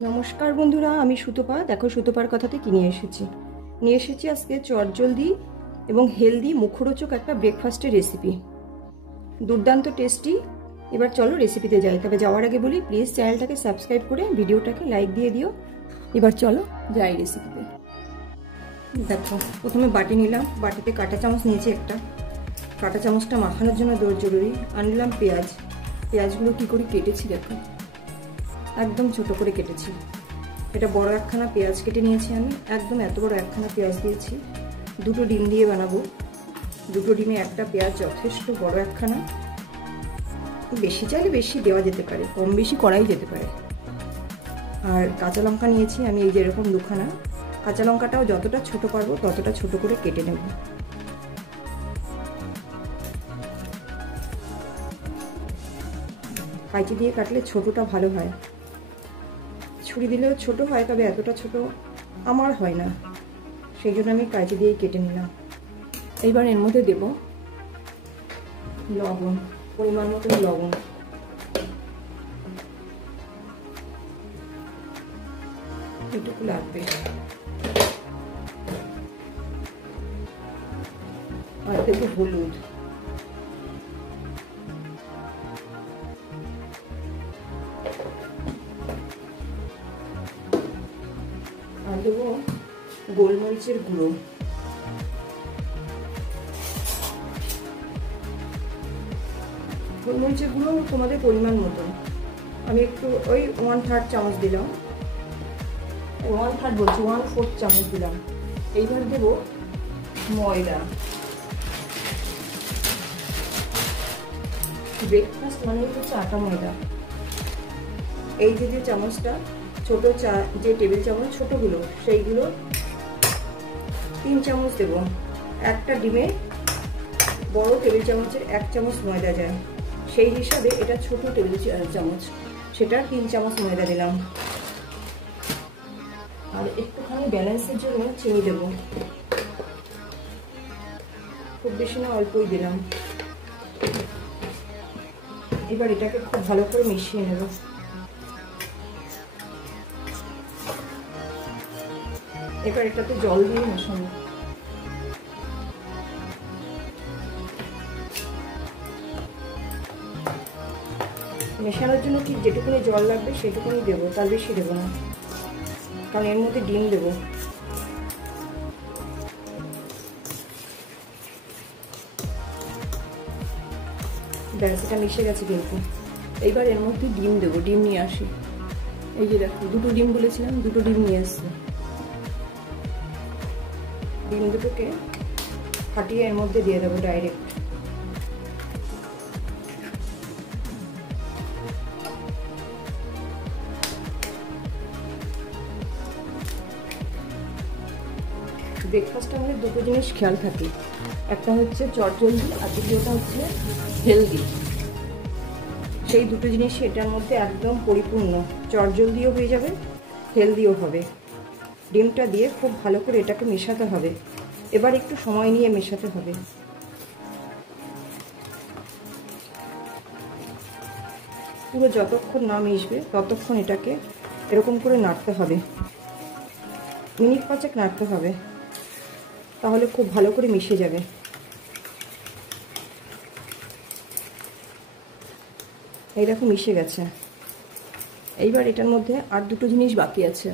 নমস্কার বন্ধুরা, আমি সুতপা। দেখো সুতপার কথাতে কি নিয়ে এসেছি আজকে চটজলদি এবং হেলদি মুখরোচক একটা ব্রেকফাস্টের রেসিপি। দুর্দান্ত টেস্টি। এবার চলো রেসিপিতে যাই। তবে যাওয়ার আগে বলি, প্লিজ চ্যানেলটাকে সাবস্ক্রাইব করে ভিডিওটাকে লাইক দিয়ে দিও। এবার চলো যাই রেসিপিতে। দেখো, প্রথমে বাটি নিলাম, বাটিতে কাঁটা চামচ নিয়েছি একটা। কাঁটা চামচটা মাখানোর জন্য জরুরি। আনলাম পেঁয়াজ। পেঁয়াজগুলো কী করে কেটেছি দেখো, একদম ছোট করে কেটেছি। এটা বড় একখানা পেঁয়াজ কেটে নিয়েছি আমি, একদম এত বড় একখানা পেঁয়াজ দিয়েছি। দুটো ডিম দিয়ে বানাবো, দুটো ডিমে একটা পেঁয়াজ যথেষ্ট বড় একখানা। বেশি চাইলে বেশি দেওয়া যেতে পারে, কম বেশি করাই যেতে পারে। আর কাঁচা লঙ্কা নিয়েছি আমি, এই যেরকম দুখানা। কাঁচা লঙ্কাটাও যতটা ছোট পারবো ততটা ছোট করে কেটে নেব। কাঁচি দিয়ে কাটলে ছোটটা ভালো হয়, ছুরি দিলেও ছোট হয়, তবে এতটা ছোট আমার হয় না, সেই জন্য আমি কাঁচি দিয়েই কেটে নিলাম। এইবার এর মধ্যে দেব লবণ, পরিমাণ মতো লবণ। এটুকু লাগবে। আর দেব হলুদ। আর দেবো গোলমরিচের গুঁড়ো। গোলমরিচের গুঁড়ো তোমাদের পরিমাণ মতন। আমি একটু ওই 1/3 চামচ দিলাম, 1/4 চামচ দিলাম। এইবার দেবো ময়দা। ব্রেকফাস্ট মানে হচ্ছে আটা ময়দা। এই যে চামচটা ছোট যে টেবিল চামচ ছোটগুলো, সেইগুলো 3 চামচ দেব। একটা ডিমে বড় টেবিল চামচের 1 চামচ ময়দা যায়, সেই হিসাবে এটা ছোট টেবিল চামচ, সেটা 3 চামচ ময়দা দিলাম। আর একটুখানি ব্যালেন্সের জন্য চিনি দেব, খুব বেশি না, অল্পই দিলাম। এবার এটাকে খুব ভালো করে মিশিয়ে নেব। এবার এটাতে জল দিয়ে মেশানো। মেশানোর জন্য ঠিক যেটুকুনি জল লাগবে সেটুকুনি দেবো, তার বেশি দেবো না, কারণ এর মধ্যে ডিম দেবো। ব্যাস, এটা মিশে গেছে কিন্তু। এইবার এর মধ্যে ডিম দেবো। ডিম নিয়ে আসি, এই যে দেখো, দুটো ডিম বলেছিলাম, দুটো ডিম নিয়ে আসছি। ডিম দুটোকে ফাটিয়ে এর মধ্যে দিয়ে দেবো ডাইরেক্ট। ব্রেকফাস্টে আমাদের দুটো জিনিস খেয়াল থাকে, একটা হচ্ছে চটজলদি আর দ্বিতীয়টা হচ্ছে হেলদি। সেই দুটো জিনিস এটার মধ্যে একদম পরিপূর্ণ। চটজলদিও হয়ে যাবে, হেলদিও হবে। ডিমটা দিয়ে খুব ভালো করে এটাকে মেশাতে হবে। এবার একটু সময় নিয়ে মেশাতে হবে। পুরো যতক্ষণ না মিশবে ততক্ষণ এটাকে এরকম করে নাড়তে হবে, মিনিট 5 নাড়তে হবে, তাহলে খুব ভালো করে মিশে যাবে। এই দেখো মিশে গেছে। এইবার এটার মধ্যে আর দুটো জিনিস বাকি আছে।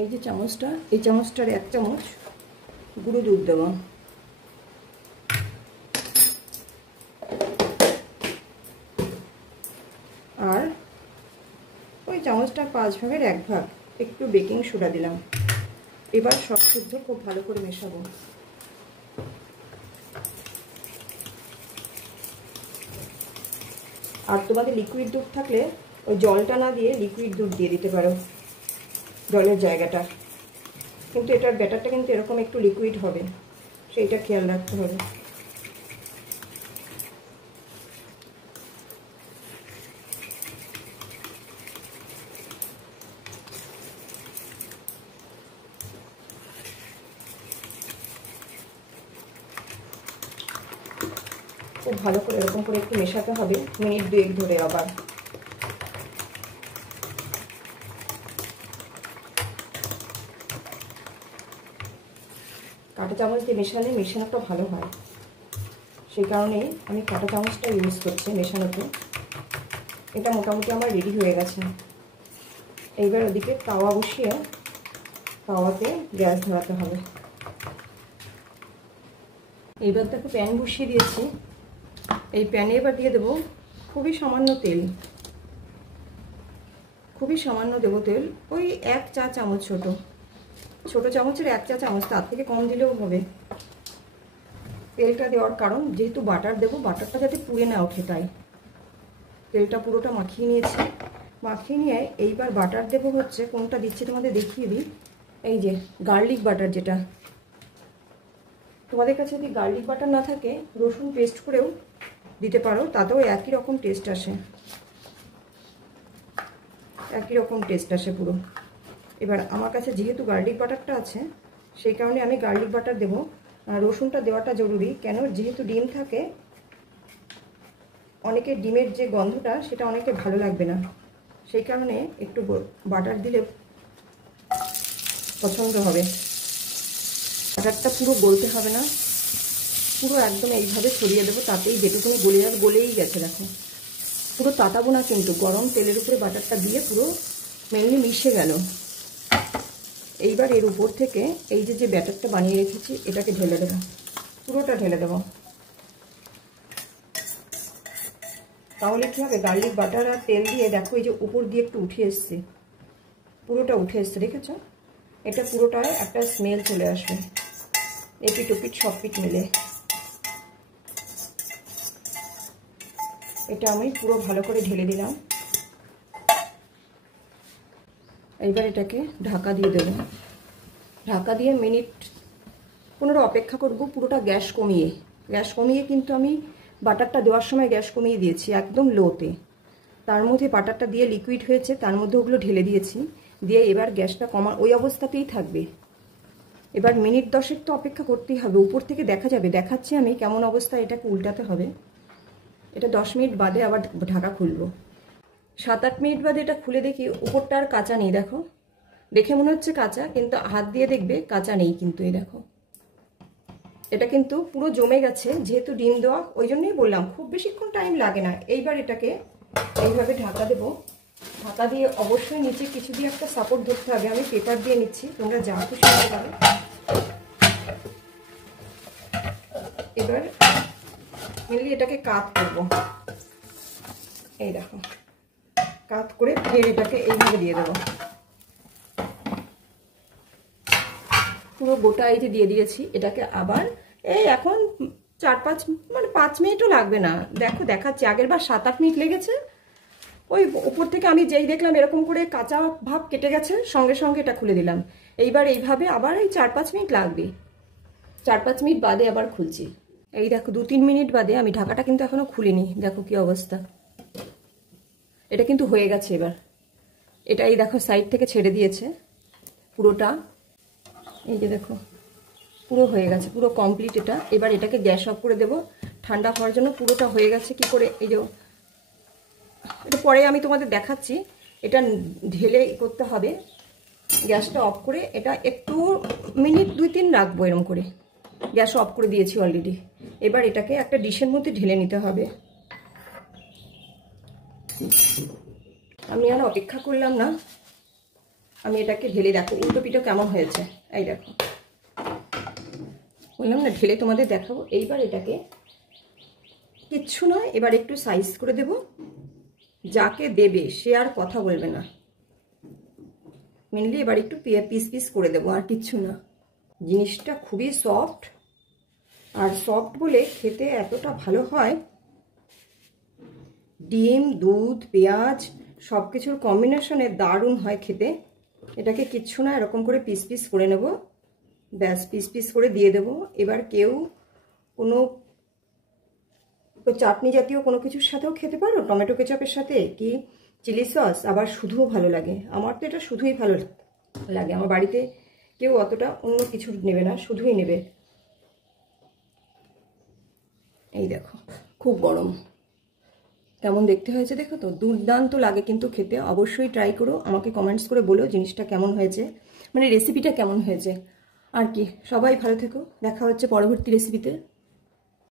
এই যে চামচটা, এই চামচটার 1 চামচ গুঁড়ো দুধ দেবো। আর ওই চামচটার 5 ভাগের 1 ভাগ একটু বেকিং সোডা দিলাম। এবার সব শুদ্ধ খুব ভালো করে মেশাবো। আর তোমাদের লিকুইড দুধ থাকলে ওই জলটা না দিয়ে লিকুইড দুধ দিয়ে দিতে পারো, জলের জায়গাটা। কিন্তু এটার ব্যাটারটা কিন্তু এরকম একটু লিকুইড হবে, সেইটা খেয়াল রাখতে হবে। খুব ভালো করে এরকম করে একটু মেশাতে হবে, মিনিট 2 ধরে। আবার কাঁটা চামচ দিয়ে মেশালে মেশানোটা ভালো হয়, সেই কারণে আমি কাঁটা চামচটা ইউজ করছি মেশানোতে। এটা মোটামুটি আমার রেডি হয়ে গেছে। এইবার ওদিকে তাওয়া বসিয়ে তাওয়াতে গ্যাস ধরাতে হবে। এইবার দেখো প্যান বসিয়ে দিয়েছি। এই প্যানে এবার দিয়ে দেবো খুবই সামান্য তেল, খুবই সামান্য দেবো তেল, ওই 1 চা চামচ, ছোট চামচের 1 চা চামচ, তার থেকে কম দিলেও হবে। তেলটা দেওয়ার কারণ যেহেতু বাটার দেবো, বাটারটা যাতে পুড়ে না ওঠে, তাই তেলটা পুরোটা মাখিয়ে নিয়েছি। মাখিয়ে নিয়ে এইবার বাটার দেবো হচ্ছে, কোনটা দিচ্ছি তোমাদের দেখিয়ে দিই। এই যে গার্লিক বাটার, যেটা তোমাদের কাছে যদি গার্লিক বাটার না থাকে রসুন পেস্ট করেও দিতে পারো, তাতেও একই রকম টেস্ট আসে, একই রকম টেস্ট আসে পুরো। এবার আমার কাছে যেহেতু গার্লিক বাটারটা আছে, সেই কারণে আমি গার্লিক বাটার দেবো। রসুনটা দেওয়াটা জরুরি, কেন যেহেতু ডিম থাকে, অনেকের ডিমের যে গন্ধটা সেটা অনেকে ভালো লাগবে না, সেই কারণে একটু বাটার দিলে পছন্দ হবে। বাটারটা পুরো গলতে হবে না, পুরো একদম এইভাবে ছড়িয়ে দেবো, তাতেই যেটুকুনি গলে যাবে, গলেই গেছে দেখো। পুরো তাতাবো না কিন্তু, গরম তেলের উপরে বাটারটা দিয়ে পুরো মেনলি মিশে গেল। এইবার এর উপর থেকে এই যে ব্যাটারটা বানিয়ে রেখেছি এটাকে ঢেলে দেবো, পুরোটা ঢেলে দেবো। তাহলে কী হবে, গার্লিক বাটার আর তেল দিয়ে দেখো এই যে উপর দিয়ে একটু উঠে এসছে, পুরোটা উঠে এসছে, দেখেছো? এটা পুরোটায় একটা স্মেল চলে আসবে, এপিট ওপিট সব পিট মিলে। এটা আমি পুরো ভালো করে ঢেলে দিলাম। এইবার এটাকে ঢাকা দিয়ে দেবো। ঢাকা দিয়ে মিনিট 15 অপেক্ষা করব, পুরোটা গ্যাস কমিয়ে কিন্তু আমি বাটারটা দেওয়ার সময় গ্যাস কমিয়ে দিয়েছি একদম লোতে। তার মধ্যে বাটারটা দিয়ে লিকুইড হয়েছে, তার মধ্যে ওগুলো ঢেলে দিয়েছি, দিয়ে এবার গ্যাসটা কমা, ওই অবস্থাতেই থাকবে। এবার মিনিট 10 তো অপেক্ষা করতেই হবে, উপর থেকে দেখা যাবে, দেখাচ্ছি আমি কেমন অবস্থায় এটাকে উল্টাতে হবে। এটা 10 মিনিট বাদে আবার ঢাকা খুলবো। 7-8 মিনিট বাদে এটা খুলে দেখি উপরটা আর কাঁচা নেই, দেখো দেখে মনে হচ্ছে কাঁচা, কিন্তু হাত দিয়ে দেখবে কাঁচা নেই কিন্তু। এই দেখো এটা কিন্তু পুরো জমে গেছে, যেহেতু ডিম দেওয়া, ওই জন্যই বললাম খুব বেশিক্ষণ টাইম লাগে না। এইবার এটাকে এইভাবে ঢাকা দেবো। ঢাকা দিয়ে অবশ্যই নিচে কিছু দিয়ে একটা সাপোর্ট ধরতে হবে, আমি পেপার দিয়ে নিচ্ছি, তোমরা যা খুশি করতে পারো। এবার মেনলি এটাকে কাত করবো, এই দেখো কাত করে ফের এটাকে এইভাবে দিয়ে দেবো, পুরো গোটা এই যে দিয়ে দিয়েছি। এটাকে আবার এই এখন 4-5 মানে 5 মিনিটও লাগবে না, দেখো দেখাচ্ছি। আগের বার 7-8 মিনিট লেগেছে, ওই উপর থেকে আমি যেই দেখলাম এরকম করে কাঁচা ভাব কেটে গেছে, সঙ্গে সঙ্গে এটা খুলে দিলাম। এইবার এইভাবে আবার এই 4-5 মিনিট লাগবে, 4-5 মিনিট বাদে আবার খুলছি। এই দেখো 2-3 মিনিট বাদে, আমি ঢাকাটা কিন্তু এখনো খুলিনি, দেখো কি অবস্থা। এটা কিন্তু হয়ে গেছে। এবার এটা এই দেখো সাইড থেকে ছেড়ে দিয়েছে পুরোটা, এই যে দেখো পুরো হয়ে গেছে, পুরো কমপ্লিট এটা। এবার এটাকে গ্যাস অফ করে দেবো ঠান্ডা হওয়ার জন্য। পুরোটা হয়ে গেছে কি করে, এই যে এটা পরে আমি তোমাদের দেখাচ্ছি। এটা ঢেলে করতে হবে, গ্যাসটা অফ করে এটা একটু মিনিট 2-3 রাখবো এরকম করে। গ্যাস অফ করে দিয়েছি অলরেডি। এবার এটাকে একটা ডিশের মধ্যে ঢেলে নিতে হবে। আমি আর অপেক্ষা করলাম না, আমি এটাকে ঢেলে দেখো উল্টো পিঠো কেমন হয়েছে। এই দেখো বললাম না ঢেলে তোমাদের দেখাবো। এইবার এটাকে কিচ্ছু নয়, এবার একটু সাইজ করে দেব, যাকে দেবে সে আর কথা বলবে না। মেনলি এবার একটু পিস পিস করে দেবো, আর কিচ্ছু না। জিনিসটা খুবই সফট, আর সফট বলে খেতে এতটা ভালো হয়। ডিম, দুধ, পেঁয়াজ সব কিছুর কম্বিনেশনে দারুণ হয় খেতে। এটাকে কিচ্ছু না, এরকম করে পিস পিস করে নেব, ব্যাস পিস পিস করে দিয়ে দেবো। এবার কেউ কোনো চাটনি জাতীয় কোনো কিছুর সাথেও খেতে পারো, টমেটো কেচাপের সাথে কি চিলি সস, আবার শুধুও ভালো লাগে। আমার তো এটা শুধুই ভালো লাগে, আমার বাড়িতে কেউ অতটা অন্য কিছু নেবে না, শুধুই নেবে। এই দেখো খুব গরম, কেমন দেখতে হয়েছে দেখো তো, দুর্দান্ত লাগে কিন্তু খেতে। অবশ্যই ট্রাই করো, আমাকে কমেন্টস করে বলো জিনিসটা কেমন হয়েছে, মানে রেসিপিটা কেমন হয়েছে। আর কি, সবাই ভালো থেকো, দেখা হচ্ছে পরবর্তী রেসিপিতে।